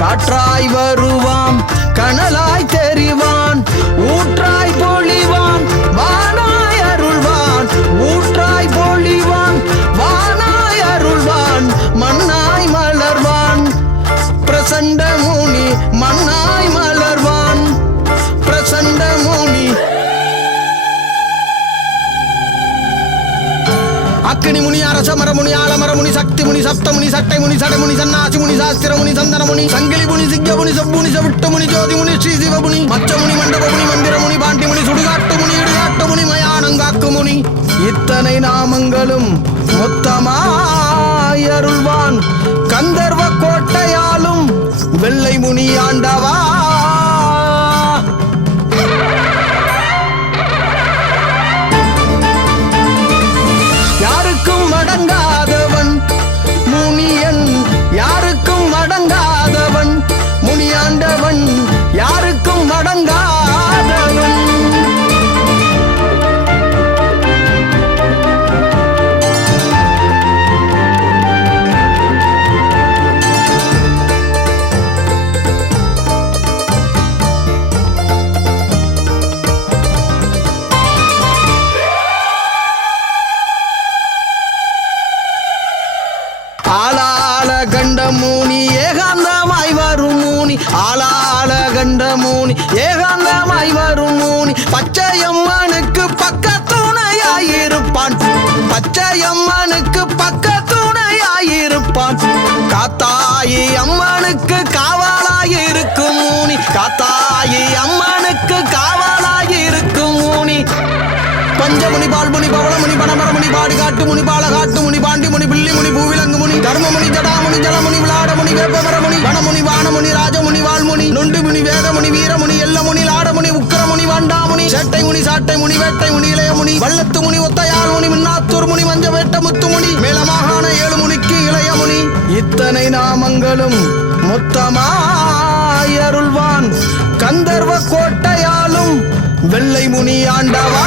காற்றாய் வருவான் கனலாய் தெரிவான் ஊற்றாய் பொழிவான் வானாய் அருள்வான் ஊற்றாய் பொழிவான் வானாய் அருள்வான் மண்ணாய் மலர்வான் பிரசண்ட முனி மண்ணாய் மலர்வான் பிரசண்ட முனி அக்கினி முனி அரச மரமுனி ஆலமரமுனி சக்தி முனி சப்த முனி சட்டை முனி சடை முனி சன்னாசி முனி சாஸ்திர முனி சந்தன முனி சங்கிலி முனி சிங்க முனி செப்புனி செவிட்டு முனி ஜோதி முனி ஸ்ரீ சிவமுனி மச்ச முனி மண்டப முனி மந்திர முனி பாண்டி முனி சுடுகாட்டு முனி இடுகாட்டு முனி மயானங்காக்கு முனி இத்தனை நாமங்களும் மொத்தமாய் அருள்வான் கந்தர்வ கோட்டையாலும் வெள்ளை முனி ஆண்டவா யாருக்கும் அடங்காதவன் முனியன் யாருக்கும் அடங்காதவன் முனியாண்டவன் யாருக்கும் அடங்காதவன் ஆளாள கண்ட மூனி ஏகாந்தமாய் வரும் மூனி ஆளாள கண்ட மூனி ஏகாந்தமாய் வரும் மூனி பச்சையம்மனுக்கு பக்க துணையாயிருப்பான் பச்சையம்மனுக்கு பக்க துணையாயிருப்பான் காத்தாயி அம்மனுக்கு காவலாயிருக்கும் மூனி காத்தாயி அம்மனுக்கு காவலாயிருக்கும் மூனி பஞ்சமுனி பால்முனி பவளமுனி பனமரமுனி பாடி காட்டு முனி பால காட்டு முனி பாண்டி முனி பில்லி முனி பூவிலங்கு முனி தர்மமுனி ஜடாமுனி ஜலமுனி விளாடமுனி வேப்பமரமுனி வனமுனி வானமுனி ராஜமுனி வால்முனி நொண்டுமுனி வேதமுனி வீரமுனி எல்லமுனி லாடமுனி உக்கரமுனி வாண்டாமுனி சேட்டை முனி சாட்டை முனி வேட்டை முனி இளையமுனி வள்ளத்து முனி ஒத்தையால் முனி மின்னாத்தூர் முனி மஞ்ச வேட்ட முத்துமுனி மேலமாகாண 7 முனிக்கு இளையமுனி இத்தனை நாமங்களும் மொத்தமாய் அருள்வான் கந்தர்வ கோட்டையாலும் வெள்ளை முனி ஆண்டவா